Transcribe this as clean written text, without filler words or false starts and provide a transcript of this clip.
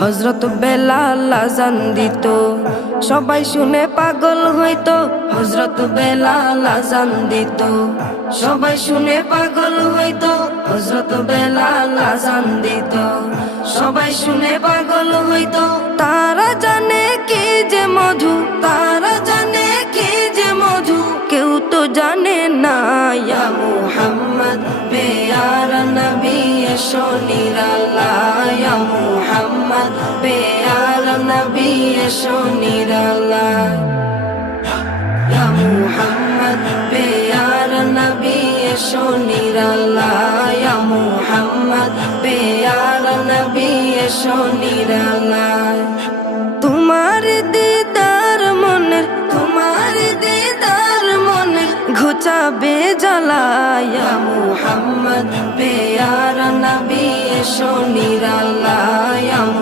হযরত বেলাল আযান দিত, সবাই শুনে পাগল হইতো। হযরত বেলাল আযান দিত, সবাই শুনে পাগল হইতো। হযরত বেলাল আযান দিত, সবাই শুনে পাগল হইতো। তারা জানে কি যে মধু, তারা জানে কি যে মধু, কেউ তো জানে না। ইয়া মুহাম্মদ পেয়ারা নবী এসো নিরালায়, ইয়া মুহাম্মদ পেয়ারা নবী এসো নিরালায়, ইয়া মুহাম্মদ পেয়ারা নবী এসো নিরালায়, ইয়া মুহাম্মদ পেয়ারা নবী এসো নিরালায়। তোমার দিদার মনের, তোমার দিদার মনের ঘুচাবে জ্বালায়, ইয়া মুহাম্মদ পেয়ারা নবী এসো নিরালায়।